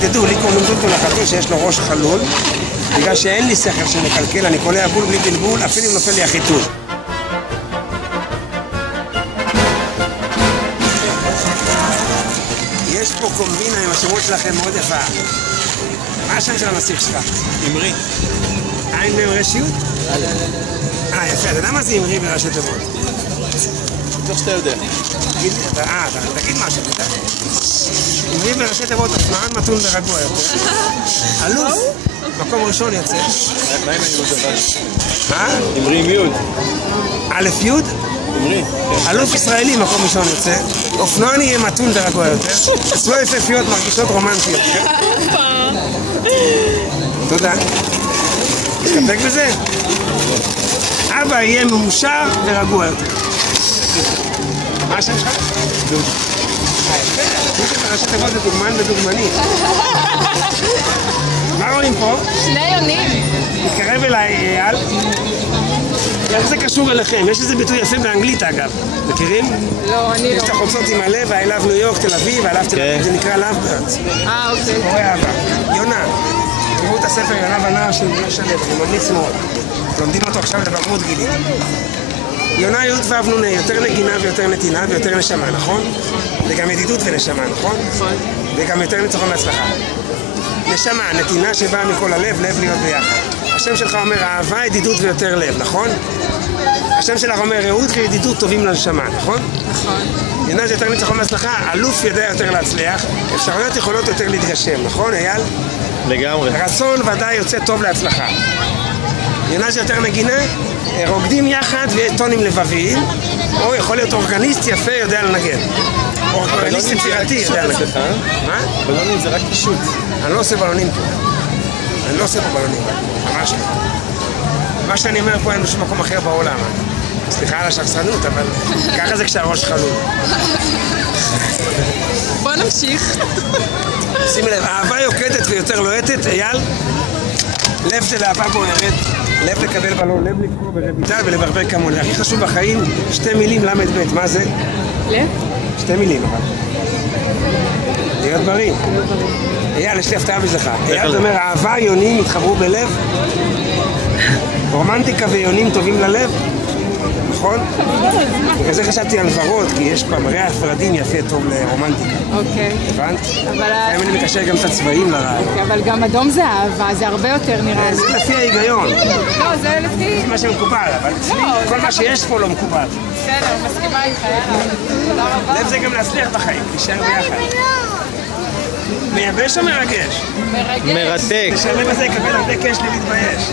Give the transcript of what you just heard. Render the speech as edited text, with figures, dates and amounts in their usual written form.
שתדעו, לי קוראים דודו לחתול שיש לו ראש חלול, בגלל שאין לי שכל שמקלקל, אני קולע בול בלי בלבול, אפילו אם נופל לי החיתול. יש פה קומבינה עם השמות שלכם מאוד יפה. מה השם של הנסיך שלך? אמרי. עין מהם רשיות? יפה, אתה יודע מה זה אמרי בראשי תיבות? בטוח שאתה יודע. תגיד משהו, אתה יודע? אמרי בראשי תיבות אופנוען מתון ורגוע יותר. אלוף, מקום ראשון יוצא. מה עם היוד אבל? מה? אמרי עם יוד. א' יוד? אמרי. אלוף ישראלי מקום ראשון יוצא. אופנוען יהיה מתון ורגוע יותר. אצלו יפהפיות מרגישות רומנטיות. תודה. תסתפק בזה? אבא יהיה מאושר ורגוע יותר. מה השם שלך? דוד. יפה, דוד בראשי תיבות זה דוגמן ודוגמנית. מה רואים פה? שני יונים. תתקרב אליי, אייל. איך זה קשור אליכם? יש איזה ביטוי יפה באנגלית אגב. מכירים? לא, אני לא. יש את החולצות עם הלב, I love ניו יורק, תל אביב, I love תל אביב, זה נקרא love birds. אוקיי. קורא אהבה. יונה, תראו את הספר יונה ונער של בנו שלו, אני ממליץ מאוד. לומדים אותו עכשיו לבגרות גילית. יונה י' ו' נ' יותר נגינה ויותר נתינה ויותר נשמה, נכון? וגם ידידות ונשמה, נכון? נכון. וגם יותר ניצחון להצלחה. נשמה, נתינה שבאה מכל הלב, לב להיות ביחד. השם שלך אומר אהבה, ידידות ויותר לב, נכון? השם שלך אומר רעות וידידות טובים לנשמה, נכון? נכון. יונה זה יותר ניצחון להצלחה, אלוף יודע יותר להצליח, אפשרויות יכולות יותר להתגשם, נכון אייל? לגמרי. רצון ודאי יוצא טוב להצלחה. יונה זה יותר נגינה, רוקדים יחד וטונים לבביים, או יכול להיות אורגניסט יפה יודע לנגן. אורגניסט יצירתי יודע לנגן. מה? בלונים זה רק קישוט. אני לא עושה בלונים פה. אני לא עושה פה בלונים, ממש לא. מה שאני אומר פה אין בשום מקום אחר בעולם. סליחה על השחצנות, אבל ככה זה כשהראש חלול. בוא נמשיך. שימי לב, אהבה יוקדת ויותר לוהטת, אייל. לב זה לאהבה בוערת, לב לקבל בלון, לב לקרוא ברביטל ולברבר כמוני. הכי חשוב בחיים, שתי מילים למד ב', מה זה? לב? שתי מילים, אבל. להיות בריא. אייל, יש לי הפתעה בשבילך. אייל אומר, אהבה, יונים יתחברו בלב. רומנטיקה ויונים טובים ללב. נכון? בגלל זה חשבתי על ורוד, כי יש פעם ריח ורדים יפה טוב לרומנטיקה. אוקיי. הבנת? אבל... לפעמים אני מקשר גם את הצבעים לרעיון. אבל גם אדום זה אהבה, זה הרבה יותר נראה לי. זה לפי ההיגיון. לא, זה לפי... מה שמקובל, אבל אצלי כל מה שיש פה לא מקובל. בסדר, מסכימה איתך, יאללה. תודה רבה. לב זה גם להצליח בחיים, להישאר ביחד. מייבש או מרגש? מרגש. מרתק. שהלב הזה יקבל הרבה קש להתבייש.